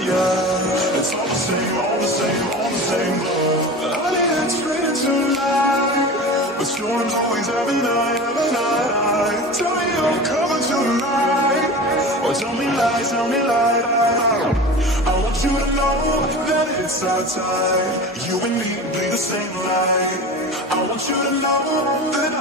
yeah. It's all the same, all the same, all the same. Honey, it's written tonight, but storms always every night, every night. Tell me you're coming tonight, or tell me lies, tell me lies. I want you to know that it's our time. You and me bleed the same light. I want you to know that